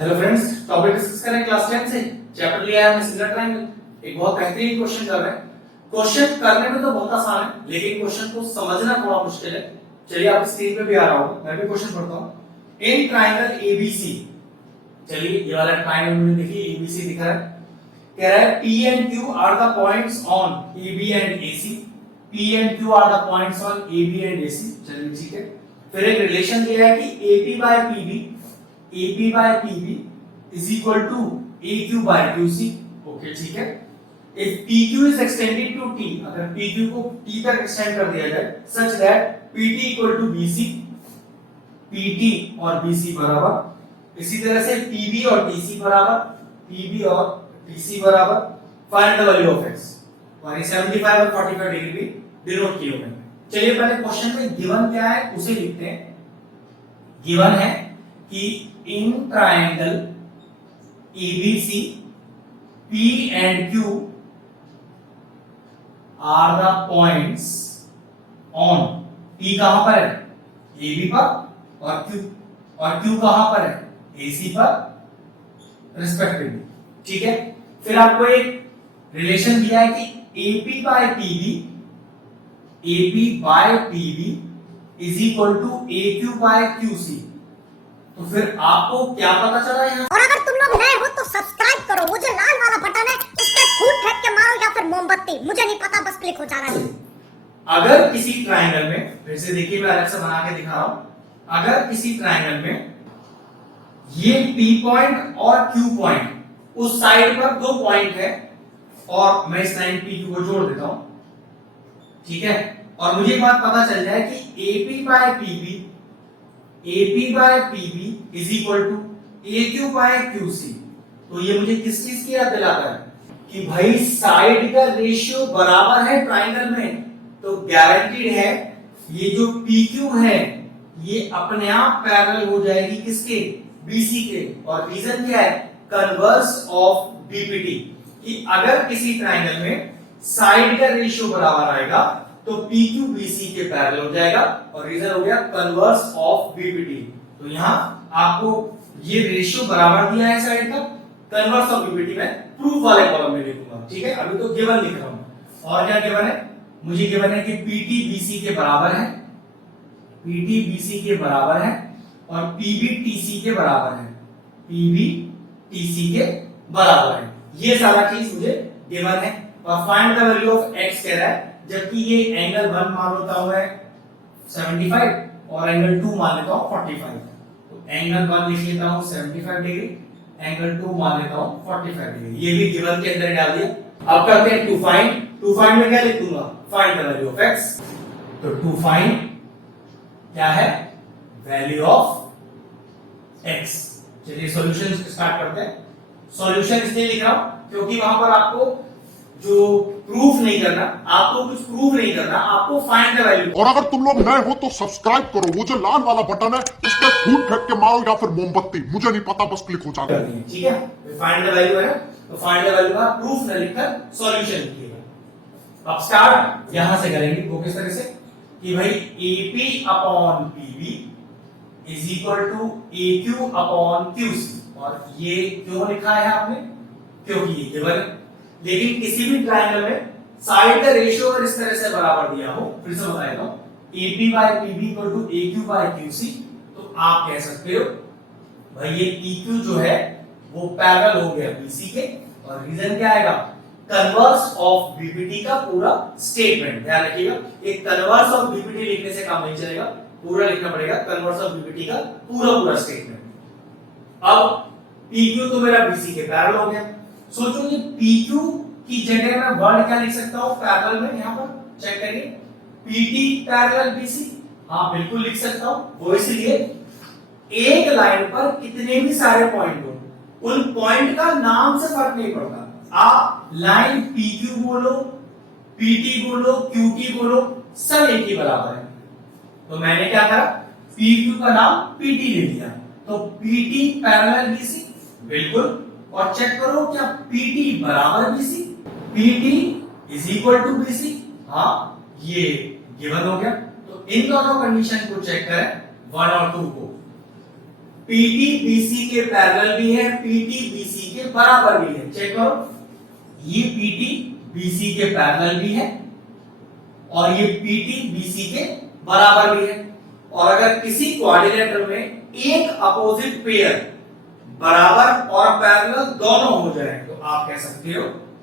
Hello friends, topic discuss करें class 10 से। Chapter लिया है हमने सिंगल ट्रायंगल। एक बहुत बेहतरीन क्वेश्चन कर रहे हैं। क्वेश्चन करने में तो बहुत आसान है, लेकिन क्वेश्चन को समझना थोड़ा मुश्किल है। चलिए, आप स्क्रीन पे भी आ रहा होगा, मैं भी क्वेश्चन पढ़ता हूं। इन ट्रायंगल एबीसी, चलिए ये वाला ट्रायंगल में देखिए एबीसी दिखा है। कह रहा है P and Q are the points on AB and AC. P and Q are the points on AB and AC. चलिए ठीक है। फिर एक रिलेशन दिया है कि AP by PB, AP by PB is equal to AQ by QC। Okay ठीक है। If PQ is extended to T, अगर PQ को T तक एक्सटेंड कर दिया जाए such that PT equal to BC, PT और BC बराबर, इसी तरह से PB और TC बराबर, PB और TC बराबर, find the value of x। और ये 75 और 45 डिग्री भी डिनोट किए हुए हैं। चलिए पहले क्वेश्चन में गिवन क्या है उसे लिखते हैं। गिवन है कि in triangle ABC, P and Q are the points on P कहां पर है? AB पर, और Q कहां पर है? AC पर रिस्पेक्टिवली। ठीक है। फिर आपको एक रिलेशन दिया है कि AP by PB is equal to AQ by QC। तो फिर आपको क्या पता चला यहाँ? और अगर तुम लोग नए हो तो सब्सक्राइब करो, मुझे लाल वाला बटन है उस पर फूट फेंक के मारो या फिर मोमबत्ती, मुझे नहीं पता, बस क्लिक हो जाना है। अगर किसी ट्रायंगल में, फिर से देखिए मैं अलग से बना के दिखा रहा हूं। अगर किसी ट्रायंगल में ये P पॉइंट और Q पॉइंट, उस साइड पर दो पॉइंट है और मैं इस लाइन PQ को जोड़ देता हूं, ठीक है। और मुझे बात पता चल जाए कि AP by PB is equal to AQ by QC। तो ये मुझे किस चीज की याद दिलाता है कि भाई साइड का रेशियो बराबर है ट्रायंगल में, तो गारंटीड है ये जो PQ है ये अपने आप पैरेलल हो जाएगी किसके? BC के। और रीजन क्या है? कन्वर्स ऑफ BPT, कि अगर किसी ट्रायंगल में साइड का रेशियो बराबर आएगा तो PQ BC के पैरेलल हो जाएगा, और रीजन हो गया कन्वर्स ऑफ BPT। तो यहां आपको ये रेशियो बराबर दिया है साइड का, कन्वर्स ऑफ BPT में प्रूफ वाले कॉलम में लिखूंगा, ठीक है। अभी तो गिवन लिख रहा हूं। और क्या गिवन है? मुझे गिवन है कि PT BC के बराबर है, PT BC के बराबर है, और PB TC के बराबर है, PB TC के बराबर है। ये सारा चीज मुझे गिवन है। और find the value of x कह रहा है, जबकि ये एंगल 1 मान लेता हूं मैं 75 और एंगल 2 मान लेता हूं 45। तो एंगल 1 लिख लेता हूं 75 डिग्री, एंगल 2 मान लेता हूं 45 डिग्री। ये भी गिवन के अंदर डाल दिया। अब करते हैं टू फाइंड में क्या लिखूंगा? Find the value of x। तो टू फाइंड क्या है? Value of x। चलिए सॉल्यूशन स्टार्ट करते हैं। सॉल्यूशन इसलिए लिख रहा हूं क्योंकि वहां पर आपको जो प्रूफ नहीं करना, आपको कुछ प्रूफ नहीं करना, आपको फाइंड द वैल्यू। और अगर तुम लोग नए हो तो सब्सक्राइब करो, वो जो लाल वाला बटन है उस पर फूट फेंक के मारो या फिर मोमबत्ती, मुझे नहीं पता, बस क्लिक हो जाता है। ठीक है। फाइंड द वैल्यू है, तो फाइंड द वैल्यू का प्रूफ न लिखकर सॉल्यूशन लिखिएगा। अब स्टार्ट यहां से करेंगे। वो किस तरह से कि भाई AP upon PB is equal to AQ upon QC। और ये क्यों लिखा है आपने? क्योंकि ये गिवन है। लेकिन किसी भी ट्रायंगल में साइड का रेशियो अगर इस तरह से बराबर दिया हो, फिर से बता देता हूं, AP by PB equal to AQ by QC, तो आप कह सकते हो भाई ये PQ जो है वो पैरेलल हो गया BC के। और रीजन क्या आएगा? कन्वर्स ऑफ BPT का पूरा स्टेटमेंट। ध्यान रखिएगा, एक कन्वर्स ऑफ BPT लिखने से काम नहीं चलेगा, पूरा लिखना पड़ेगा कन्वर्स ऑफ BPT का पूरा स्टेटमेंट। अब PQ तो मेरा BC के पैरेलल हो गया। सोचो ये PQ की जगह मैं वर्ड क्या लिख सकता हूं पैरेलल में? यहां पर चेक करिए, PT पैरेलल BC। हां बिल्कुल लिख सकता हूं। वो इसलिए एक लाइन पर कितने भी सारे पॉइंट हो, उन पॉइंट का नाम से फर्क नहीं पड़ता। आप लाइन PQ बोलो, PT बोलो, QT बोलो, सब एक ही बराबर है। तो मैंने क्या करा? PQ का नाम PT ले लिया, तो PT पैरेलल BC बिल्कुल। और चेक करो क्या PT बराबर BC, PT is equal to BC। हाँ ये गिवन हो गया। तो इन दोनों कंडीशन को चेक करें, 1 और 2 को। पीटी बीसी के पैरेलल भी है, पीटी बीसी के बराबर भी है। चेक करो, ये पीटी बीसी के पैरेलल भी है और ये पीटी बीसी के बराबर भी है। और अगर किसी क्वाड्रिलेटरल में एक अपोजिट पेयर बराबर और पैरेलल दोनों हो जाए तो आप कह सकते हो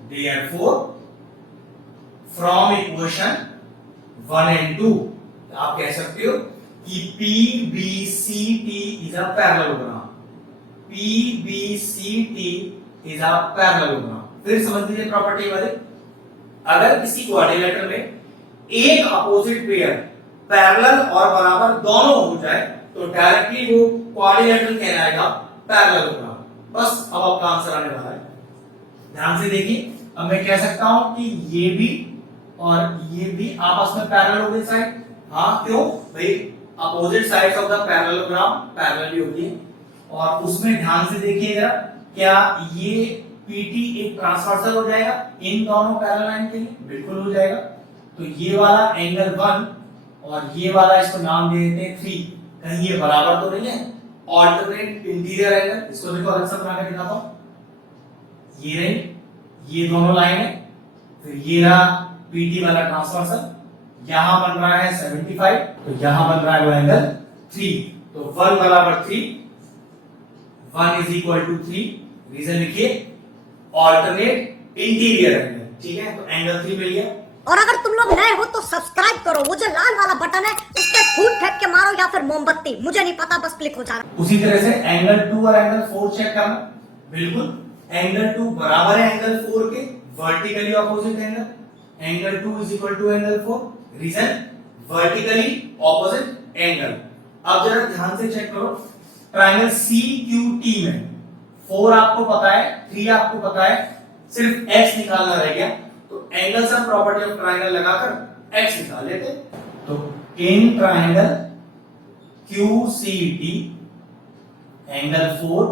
देयरफॉर फ्रॉम इक्वेशन 1 एंड 2 आप कह सकते हो कि PBCT is a parallelogram, PBCT is a parallelogram। फिर समझ लीजिए प्रॉपर्टी वाले, अगर किसी क्वाड्रिलेटरल में एक अपोजिट पेयर पैरेलल और बराबर दोनों हो जाए तो डायरेक्टली वो क्वाड्रिलेटरल कहलाएगा पैरेललोग्राम। बस अब आपका आंसर आने वाला है। ध्यान से देखिए, अब मैं कह सकता हूं कि ये भी और ये भी आपस में पैरेलल हो गए साइड। हाँ, क्यों भाई? Opposite sides of the parallelogram parallel होती है। और उसमें ध्यान से देखिएगा, क्या ये पीटी एक ट्रांसवर्सल हो जाएगा इन दोनों पैरेलल लाइन के लिए? बिल्कुल हो जाएगा। तो ये वाला एंगल 1 और ये वाला इसको नाम दे देते हैं 3। कहीं ये बराबर तो नहीं है? ऑल्टरनेट इंटीरियर एंगल, इसको देखो अलग से बना के दिखाता हूं। ये रही, ये दोनों लाइन है, फिर ये रहा पीटी वाला ट्रांसवर्सल, यहां बन रहा है 75, तो यहां बन रहा है वो एंगल 3। तो 1 बराबर 3, 1 इज इक्वल टू 3। रीजन लिखिए, ऑल्टरनेट इंटीरियर एंगल। ठीक है, तो एंगल 3 मिल गया। और अगर तुम लोग नए हो तो सब्सक्राइब करो, वो जो लाल वाला बटन है उस पर फूट फेंक के मारो या फिर मोमबत्ती, मुझे नहीं पता, बस क्लिक हो जाना। उसी तरह से एंगल 2 और एंगल 4 चेक करना। बिल्कुल, एंगल 2 बराबर है एंगल 4 के, vertically opposite angle. Angle 2 is equal to angle 4। Reason, vertically opposite angle. अब जरा ध्यान से चेक करो, ट्रायंगल CQT में 4 आपको पता है, 3 आपको पता है, सिर्फ x निकालना रह गया। तो angle sum property of triangle लगाकर x निकाल लेते। तो in triangle QCT angle 4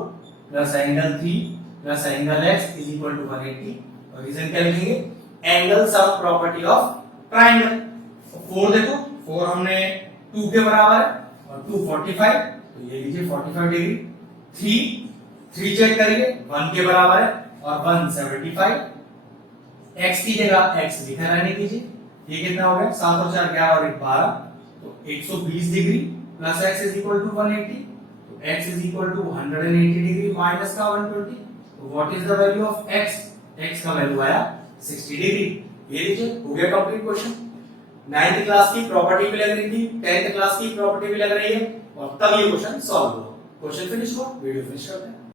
plus angle 3 plus angle x is equal to 180। और रीजन क्या लिखेंगे? Angle sum property of triangle. 4 देखो, 4 हमने 2 के बराबर है और 2 45, तो ये लीजिए 45 डिग्री। 3 चेक करिए, 1 के बराबर है और 1 75। x की जगह x लिखा रहने दीजिए। ये कितना हो गया? 7 और 4 11 और 1 12, तो 120 degree plus x is equal to 180। तो x is equal to 180 degree minus का 120। तो what is the value of x? x का वैल्यू आया 60 डिग्री। ये लीजिए, हो गया कंप्लीट क्वेश्चन। 9th क्लास की प्रॉपर्टी भी लग रही थी, 10th क्लास की प्रॉपर्टी भी लग रही है, और तब ये क्वेश्चन सॉल्व हुआ। क्वेश्चन फिनिश हुआ, वीडियो फिनिश करते हैं।